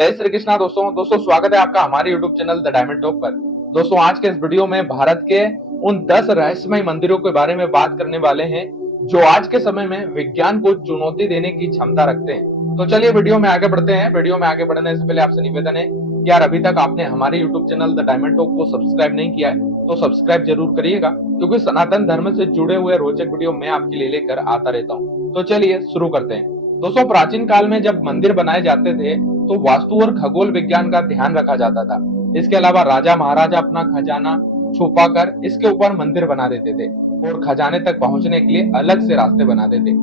जय श्री कृष्णा दोस्तों स्वागत है आपका हमारे YouTube channel the diamond talk पर। दोस्तों आज के इस वीडियो में भारत के उन 10 रहस्यमय मंदिरों के बारे में बात करने वाले हैं जो आज के समय में विज्ञान को चुनौती देने की क्षमता रखते हैं। तो चलिए वीडियो में आगे बढ़ते हैं। वीडियो में आगे बढ़ने से पहले आपसे निवेदन है कि यार अभी तक आपने हमारे YouTube channel the diamond talk को सब्सक्राइब नहीं किया है तो सब्सक्राइब जरूर करिएगा, क्योंकि सनातन धर्म से जुड़े हुए रोचक वीडियो मैं आपके लिए लेकर आता रहता हूँ। तो चलिए शुरू करते हैं। दोस्तों प्राचीन काल में जब मंदिर बनाए जाते थे तो वास्तु और खगोल विज्ञान का ध्यान रखा जाता था। इसके अलावा राजा महाराजा अपना खजाना छुपा कर इसके ऊपर मंदिर बना देते थे और खजाने तक पहुंचने के लिए अलग से रास्ते बनाते थे।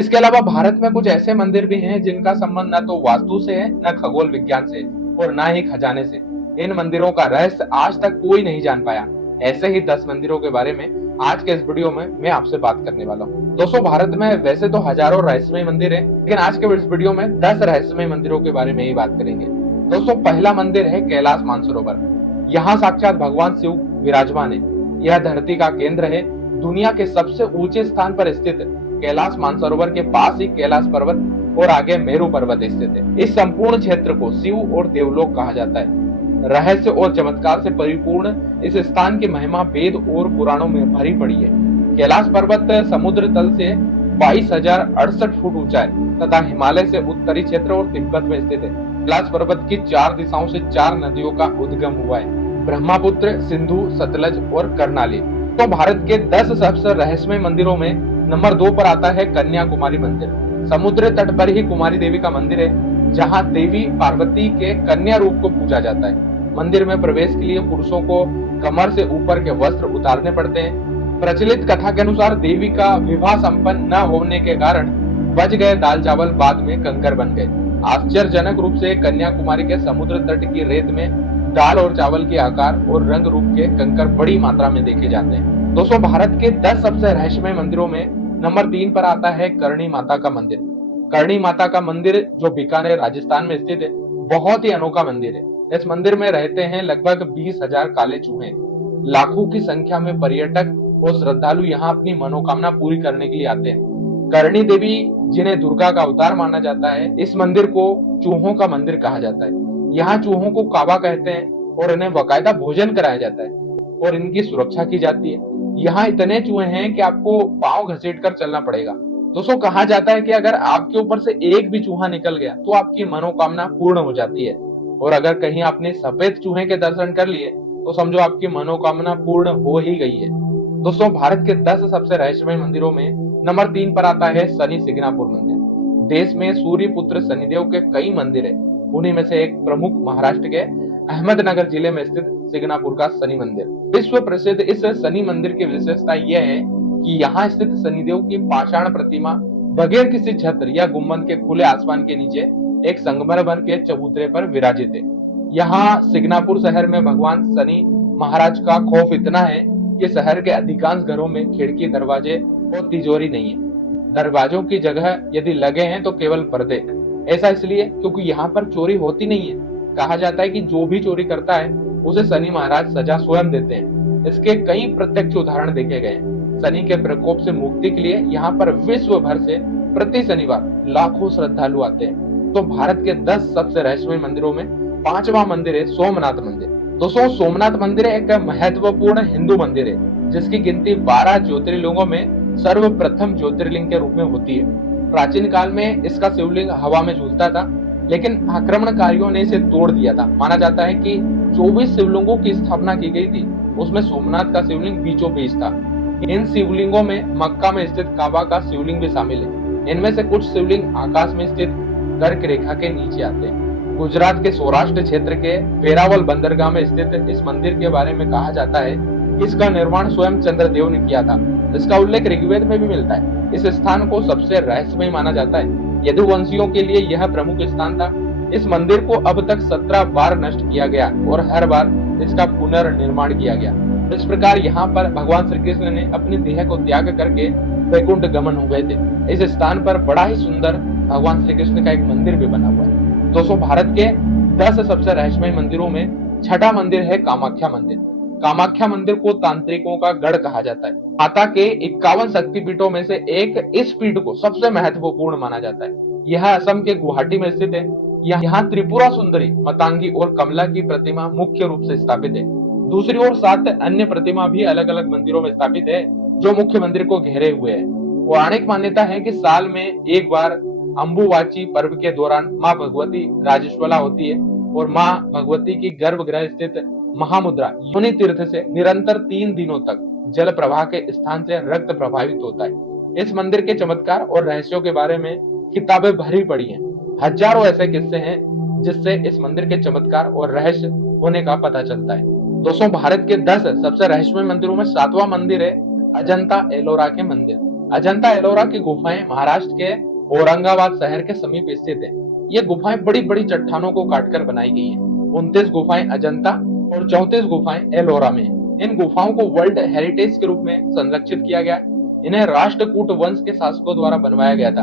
इसके अलावा भारत में कुछ ऐसे मंदिर भी हैं जिनका संबंध न तो वास्तु से है, न खगोल विज्ञान से और न ही खजाने से। इन मंदिरों का रहस्य आज तक कोई नहीं जान पाया। ऐसे ही 10 मंदिरों के बारे में आज के इस वीडियो में मैं आपसे बात करने वाला हूँ। दोस्तों भारत में वैसे तो हजारों रहस्यमय मंदिर हैं, लेकिन आज के इस वीडियो में 10 रहस्यमय मंदिरों के बारे में ही बात करेंगे। दोस्तों पहला मंदिर है कैलाश मानसरोवर। यहाँ साक्षात भगवान शिव विराजमान है। यह धरती का केंद्र है। दुनिया के सबसे ऊंचे स्थान पर स्थित कैलाश मानसरोवर के पास ही कैलाश पर्वत और आगे मेरू पर्वत स्थित है। इस संपूर्ण क्षेत्र को शिव और देवलोक कहा जाता है। रहस्य और चमत्कार से परिपूर्ण इस स्थान की महिमा वेद और पुराणों में भरी पड़ी है। कैलाश पर्वत समुद्र तल से 22,068 फुट ऊंचा है तथा हिमालय से उत्तरी क्षेत्र और तिब्बत में स्थित है। कैलाश पर्वत की 4 दिशाओं से 4 नदियों का उद्गम हुआ है, ब्रह्मपुत्र, सिंधु, सतलज और कर्णाली। तो भारत के 10 सबसे रहस्यमय मंदिरों में नंबर 2 पर आता है कन्याकुमारी मंदिर। समुद्र तट पर ही कुमारी देवी का मंदिर है, जहाँ देवी पार्वती के कन्या रूप को पूजा जाता है। मंदिर में प्रवेश के लिए पुरुषों को कमर से ऊपर के वस्त्र उतारने पड़ते हैं। प्रचलित कथा के अनुसार देवी का विवाह संपन्न न होने के कारण बच गए दाल चावल बाद में कंकर बन गए। आश्चर्यजनक रूप से कन्याकुमारी के समुद्र तट की रेत में दाल और चावल के आकार और रंग रूप के कंकर बड़ी मात्रा में देखे जाते हैं। दोस्तों भारत के 10 सबसे रहस्यमय मंदिरों में नंबर 3 पर आता है करणी माता का मंदिर। करणी माता का मंदिर जो बीकानेर राजस्थान में स्थित है, बहुत ही अनोखा मंदिर है। इस मंदिर में रहते हैं लगभग 20,000 काले चूहे। लाखों की संख्या में पर्यटक और श्रद्धालु यहाँ अपनी मनोकामना पूरी करने के लिए आते हैं। करणी देवी जिन्हें दुर्गा का अवतार माना जाता है, इस मंदिर को चूहों का मंदिर कहा जाता है। यहाँ चूहों को काबा कहते हैं और इन्हें बाकायदा भोजन कराया जाता है और इनकी सुरक्षा की जाती है। यहाँ इतने चूहे हैं कि आपको पांव घसीट कर चलना पड़ेगा। दोस्तों कहा जाता है कि अगर आपके ऊपर से एक भी चूहा निकल गया तो आपकी मनोकामना पूर्ण हो जाती है, और अगर कहीं आपने सफेद चूहे के दर्शन कर लिए तो समझो आपकी मनोकामना पूर्ण हो ही गई है। दोस्तों भारत के 10 सबसे रहस्यमय मंदिरों में नंबर 3 पर आता है शनि सिग्नापुर मंदिर। देश में सूर्य पुत्र शनिदेव के कई मंदिर है। उन्हीं में से एक प्रमुख महाराष्ट्र के अहमदनगर जिले में स्थित सिग्नापुर का शनि मंदिर। विश्व प्रसिद्ध इस शनि मंदिर की विशेषता यह है कि यहाँ स्थित शनिदेव की पाषाण प्रतिमा बगैर किसी छत्र या गुम्बद के खुले आसमान के नीचे एक संगमरमर बन के चबूतरे पर विराजित है। यहाँ सिग्नापुर शहर में भगवान शनि महाराज का खौफ इतना है कि शहर के अधिकांश घरों में खिड़की, दरवाजे और तिजोरी नहीं है। दरवाजों की जगह यदि लगे हैं तो केवल पर्दे। ऐसा इसलिए क्योंकि यहाँ पर चोरी होती नहीं है। कहा जाता है कि जो भी चोरी करता है उसे शनि महाराज सजा स्वयं देते हैं। इसके कई प्रत्यक्ष उदाहरण देखे गए हैं। शनि के प्रकोप से मुक्ति के लिए यहाँ पर विश्व भर से प्रति शनिवार लाखों श्रद्धालु आते हैं। तो भारत के 10 सबसे रहस्यमय मंदिरों में 5वां मंदिर है सोमनाथ मंदिर। दोस्तों सोमनाथ मंदिर एक महत्वपूर्ण हिंदू मंदिर है जिसकी गिनती 12 ज्योतिर्लिंगों में सर्वप्रथम ज्योतिर्लिंग के रूप में होती है। प्राचीन काल में इसका शिवलिंग हवा में झूलता था, लेकिन आक्रमणकारियों ने इसे तोड़ दिया था। माना जाता है कि 24 शिवलिंगों की स्थापना की गई थी, उसमें सोमनाथ का शिवलिंग बीचों बीच था। इन शिवलिंगों में मक्का में स्थित काबा का शिवलिंग भी शामिल है। इनमें से कुछ शिवलिंग आकाश में स्थित कर्क रेखा के नीचे आते हैं। गुजरात के सौराष्ट्र क्षेत्र के वेरावल बंदरगाह में स्थित इस मंदिर के बारे में कहा जाता है कि इसका निर्माण स्वयं चंद्रदेव ने किया था। इसका उल्लेख ऋग्वेद में भी मिलता है। इस स्थान को सबसे रहस्यमय माना जाता है। यदुवंशियों के लिए यह प्रमुख स्थान था। इस मंदिर को अब तक 17 बार नष्ट किया गया और हर बार इसका पुनर्निर्माण किया गया। इस प्रकार यहाँ पर भगवान श्री कृष्ण ने अपनी देह को त्याग करके वैकुंठ गमन हो गए थे। इस स्थान पर बड़ा ही सुंदर भगवान श्री कृष्ण का एक मंदिर भी बना हुआ है। दोस्तों भारत के 10 सबसे रहस्यमय मंदिरों में छठा मंदिर है कामाख्या मंदिर। कामाख्या मंदिर को तांत्रिकों का गढ़ कहा जाता है। माता के 51 शक्तिपीठों में से एक इस पीठ को सबसे महत्वपूर्ण माना जाता है। यह असम के गुवाहाटी में स्थित है। यहाँ त्रिपुरा सुंदरी, मातंगी और कमला की प्रतिमा मुख्य रूप से स्थापित है। दूसरी ओर 7 अन्य प्रतिमा भी अलग अलग मंदिरों में स्थापित है, जो मुख्य मंदिर को घेरे हुए है। पौराणिक मान्यता है कि साल में एक बार अम्बुवाची पर्व के दौरान माँ भगवती राजस्वला होती है और माँ भगवती की गर्भगृह स्थित महामुद्रा योनि तीर्थ से निरंतर 3 दिनों तक जल प्रवाह के स्थान से रक्त प्रभावित होता है। इस मंदिर के चमत्कार और रहस्यों के बारे में किताबें भरी पड़ी हैं। हजारों ऐसे किस्से हैं जिससे इस मंदिर के चमत्कार और रहस्य होने का पता चलता है। दोस्तों, भारत के 10 सबसे रहस्यमय मंदिरों में 7वां मंदिर है अजंता एलोरा के मंदिर। अजंता एलोरा की गुफाएं महाराष्ट्र के औरंगाबाद शहर के समीप स्थित है। ये गुफाएं बड़ी बड़ी चट्टानों को काटकर बनाई गई हैं। 29 गुफाएं अजंता और 34 गुफाएं एलोरा में हैं। इन गुफाओं को वर्ल्ड हेरिटेज के रूप में संरक्षित किया गया। इन्हें राष्ट्रकूट वंश के शासकों द्वारा बनवाया गया था।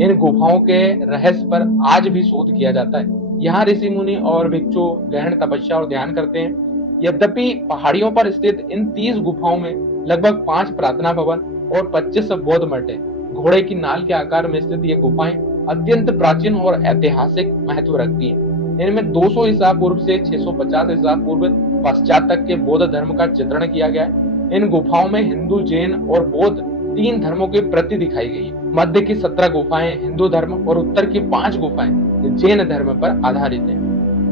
इन गुफाओं के रहस्य पर आज भी शोध किया जाता है। यहाँ ऋषि मुनि और भिक्षु गहन तपस्या और ध्यान करते हैं। यद्यपि पहाड़ियों पर स्थित इन 30 गुफाओं में लगभग 5 प्रार्थना भवन और 25 बौद्ध मठ है। घोड़े की नाल के आकार में स्थित ये गुफाएं अत्यंत प्राचीन और ऐतिहासिक महत्व रखती हैं। इनमें 200 ईसा पूर्व से 650 ईसा पूर्व पश्चात तक के बौद्ध धर्म का चित्रण किया गया है। इन गुफाओं में हिंदू, जैन और बौद्ध 3 धर्मों की प्रति दिखाई गई है। मध्य की 17 गुफाएं हिंदू धर्म और उत्तर की 5 गुफाएं जैन धर्म पर आधारित है।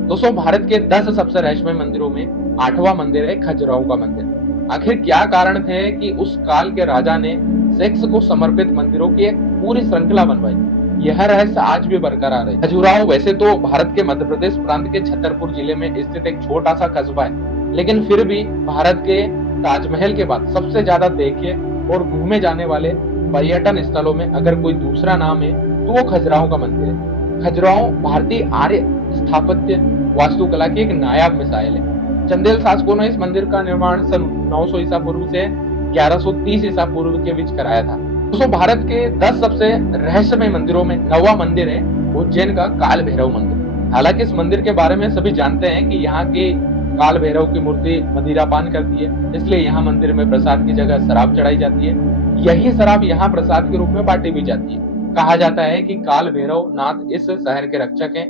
दोस्तों, भारत के 10 सबसे रहस्यमय मंदिरों में 8वां मंदिर है खजुराहो का मंदिर। आखिर क्या कारण थे कि उस काल के राजा ने सेक्स को समर्पित मंदिरों की एक पूरी श्रृंखला बनवाई? यह रहस्य आज भी बरकरार है। खजुराहो वैसे तो भारत के मध्य प्रदेश प्रांत के छतरपुर जिले में स्थित एक छोटा सा कस्बा है, लेकिन फिर भी भारत के ताजमहल के बाद सबसे ज्यादा देखे और घूमे जाने वाले पर्यटन स्थलों में अगर कोई दूसरा नाम है तो वो खजुराहो का मंदिर है। खजुराहो भारतीय आर्य स्थापत्य वास्तुकला की एक नायाब मिसाल है। चंदेल शासकों ने इस मंदिर का निर्माण सन 900 ईसा पूर्व से 1130 ईसा पूर्व के बीच कराया था। दोस्तों, भारत के 10 सबसे रहस्यमय मंदिरों में 9वां मंदिर है उज्जैन का काल भैरव मंदिर। हालांकि इस मंदिर के बारे में सभी जानते हैं कि यहाँ की काल भैरव की मूर्ति मदिरापान करती है, इसलिए यहाँ मंदिर में प्रसाद की जगह शराब चढ़ाई जाती है। यही शराब यहाँ प्रसाद के रूप में बांटी भी जाती है। कहा जाता है कि काल भैरव नाथ इस शहर के रक्षक हैं।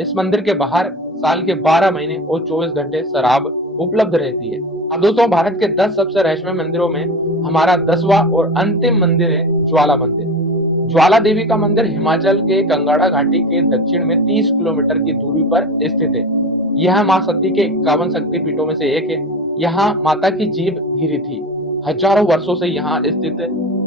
इस मंदिर के बाहर साल के 12 महीने और 24 घंटे शराब उपलब्ध रहती है। अब दोस्तों, भारत के 10 सबसे रहस्यमय मंदिरों में हमारा 10वां और अंतिम मंदिर है ज्वाला मंदिर। ज्वाला देवी का मंदिर हिमाचल के गंगाड़ा घाटी के दक्षिण में 30 किलोमीटर की दूरी पर स्थित है। यह माँ सती के 51 शक्ति पीठों में से एक है। यहाँ माता की जीभ गिरी थी। हजारों वर्षों से यहाँ स्थित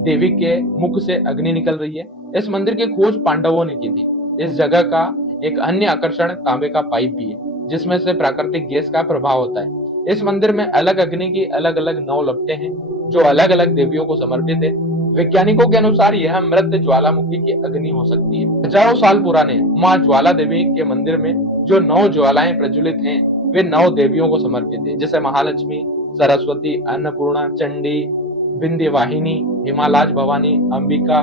देवी के मुख से अग्नि निकल रही है। इस मंदिर की खोज पांडवों ने की थी। इस जगह का एक अन्य आकर्षण तांबे का पाइप भी है, जिसमें से प्राकृतिक गैस का प्रभाव होता है। इस मंदिर में अलग अग्नि की अलग अलग 9 लपटें हैं, जो अलग अलग देवियों को समर्पित है। वैज्ञानिकों के अनुसार यह मृत ज्वालामुखी की अग्नि हो सकती है। हजारों साल पुराने माँ ज्वाला देवी के मंदिर में जो 9 ज्वालाएं प्रज्वलित हैं, वे 9 देवियों को समर्पित है, जैसे महालक्ष्मी, सरस्वती, अन्नपूर्णा, चंडी, विंध्यवाहिनी, हिमालय भवानी, अंबिका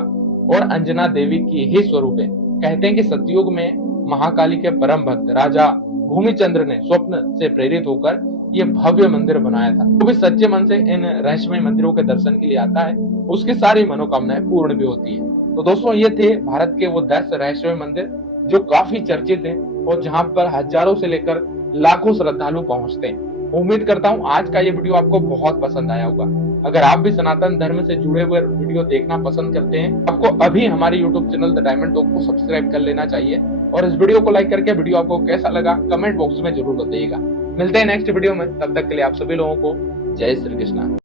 और अंजना देवी की ही स्वरूप है। कहते हैं कि सतयुग में महाकाली के परम भक्त राजा भूमिचंद्र ने स्वप्न से प्रेरित होकर ये भव्य मंदिर बनाया था। वो भी सच्चे मन से इन रहस्यमय मंदिरों के दर्शन के लिए आता है, उसकी सारी मनोकामनाएं पूर्ण भी होती है। तो दोस्तों, ये थे भारत के वो 10 रहस्यमय मंदिर जो काफी चर्चित हैं और जहां पर हजारों से लेकर लाखों श्रद्धालु पहुंचते हैं। उम्मीद करता हूँ आज का ये वीडियो आपको बहुत पसंद आया होगा। अगर आप भी सनातन धर्म से जुड़े हुए वीडियो देखना पसंद करते हैं, आपको अभी हमारे YouTube channel the diamond talk को सब्सक्राइब कर लेना चाहिए और इस वीडियो को लाइक करके वीडियो आपको कैसा लगा कमेंट बॉक्स में जरूर बताइएगा। मिलते हैं नेक्स्ट वीडियो में, तब तक के लिए आप सभी लोगों को जय श्री कृष्णा।